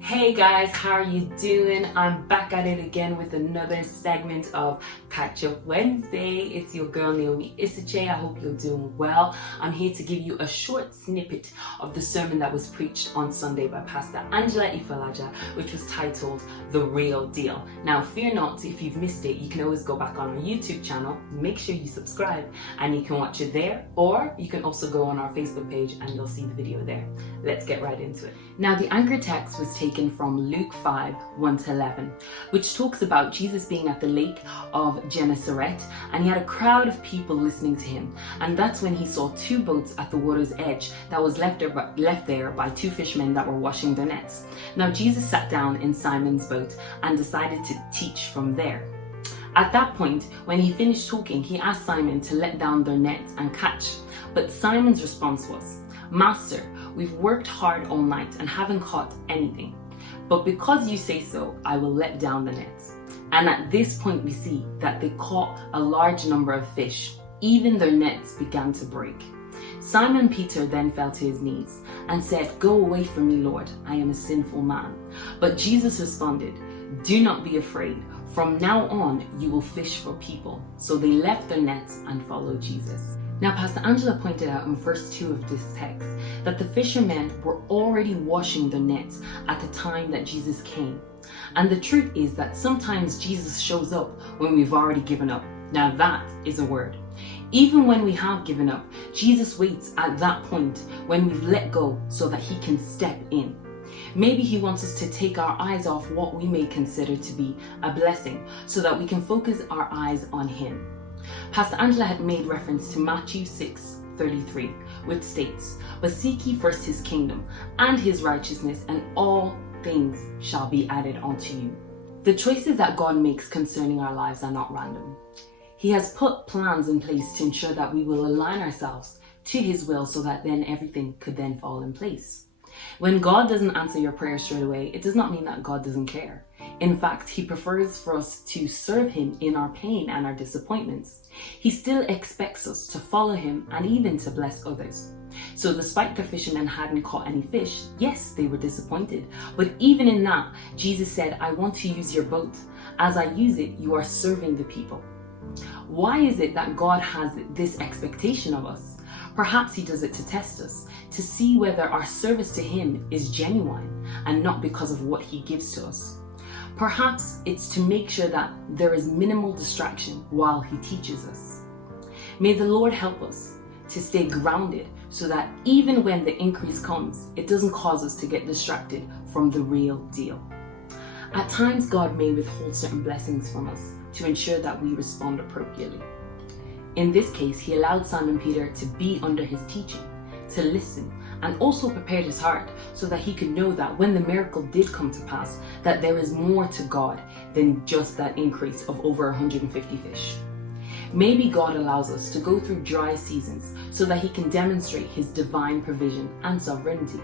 Hey guys, how are you doing? I'm back at it again with another segment of Catch Up Wednesday. It's your girl Naomi Isiche. I hope you're doing well. I'm here to give you a short snippet of the sermon that was preached on Sunday by Pastor Angela Ifonlaja, which was titled The Real Deal. Now fear not, if you've missed it, you can always go back on our YouTube channel. Make sure you subscribe and you can watch it there, or you can also go on our Facebook page and you'll see the video there. Let's get right into it. Now the anchor text was taken from Luke 5, 1-11, which talks about Jesus being at the lake of Gennesaret, and he had a crowd of people listening to him. And that's when he saw two boats at the water's edge that was left there by two fishermen that were washing their nets. Now Jesus sat down in Simon's boat and decided to teach from there. At that point, when he finished talking, he asked Simon to let down their nets and catch. But Simon's response was, "Master, we've worked hard all night and haven't caught anything. But because you say so, I will let down the nets." And at this point we see that they caught a large number of fish. Even their nets began to break. Simon Peter then fell to his knees and said, "Go away from me, Lord, I am a sinful man." But Jesus responded, "Do not be afraid. From now on you will fish for people." So they left their nets and followed Jesus. Now, Pastor Angela pointed out in verse 2 of this text that the fishermen were already washing their nets at the time that Jesus came. And the truth is that sometimes Jesus shows up when we've already given up. Now that is a word. Even when we have given up, Jesus waits at that point when we've let go so that he can step in. Maybe he wants us to take our eyes off what we may consider to be a blessing so that we can focus our eyes on him. Pastor Angela had made reference to Matthew 6:33, which states, "But seek ye first his kingdom and his righteousness, and all things shall be added unto you." The choices that God makes concerning our lives are not random. He has put plans in place to ensure that we will align ourselves to his will so that then everything could then fall in place. When God doesn't answer your prayer straight away, it does not mean that God doesn't care. In fact, he prefers for us to serve him in our pain and our disappointments. He still expects us to follow him and even to bless others. So despite the fishermen hadn't caught any fish, yes, they were disappointed. But even in that, Jesus said, "I want to use your boat. As I use it, you are serving the people." Why is it that God has this expectation of us? Perhaps he does it to test us, to see whether our service to him is genuine and not because of what he gives to us. Perhaps it's to make sure that there is minimal distraction while he teaches us. May the Lord help us to stay grounded so that even when the increase comes, it doesn't cause us to get distracted from the real deal. At times, God may withhold certain blessings from us to ensure that we respond appropriately. In this case, he allowed Simon Peter to be under his teaching, to listen, and also prepared his heart so that he could know that when the miracle did come to pass, that there is more to God than just that increase of over 150 fish. Maybe God allows us to go through dry seasons so that he can demonstrate his divine provision and sovereignty.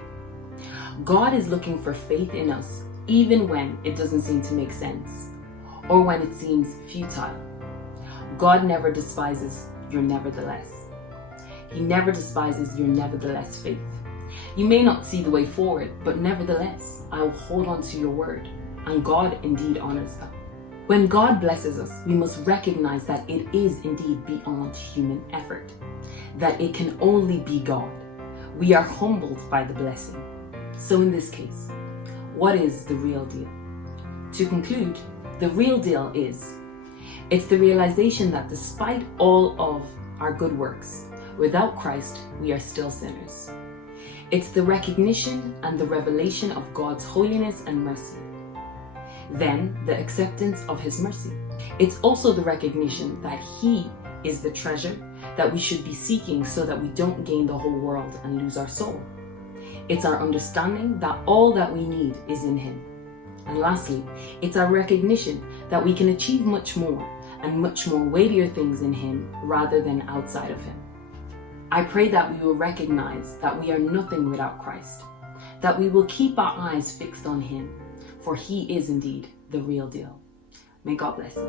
God is looking for faith in us even when it doesn't seem to make sense or when it seems futile. God never despises your nevertheless. He never despises your nevertheless faith. You may not see the way forward, but nevertheless, I will hold on to your word, and God indeed honors that. When God blesses us, we must recognize that it is indeed beyond human effort, that it can only be God. We are humbled by the blessing. So in this case, what is the real deal? To conclude, the real deal is, it's the realization that despite all of our good works, without Christ, we are still sinners. It's the recognition and the revelation of God's holiness and mercy. Then, the acceptance of his mercy. It's also the recognition that he is the treasure that we should be seeking so that we don't gain the whole world and lose our soul. It's our understanding that all that we need is in him. And lastly, it's our recognition that we can achieve much more and much more weightier things in him rather than outside of him. I pray that we will recognize that we are nothing without Christ, that we will keep our eyes fixed on him, for he is indeed the real deal. May God bless you.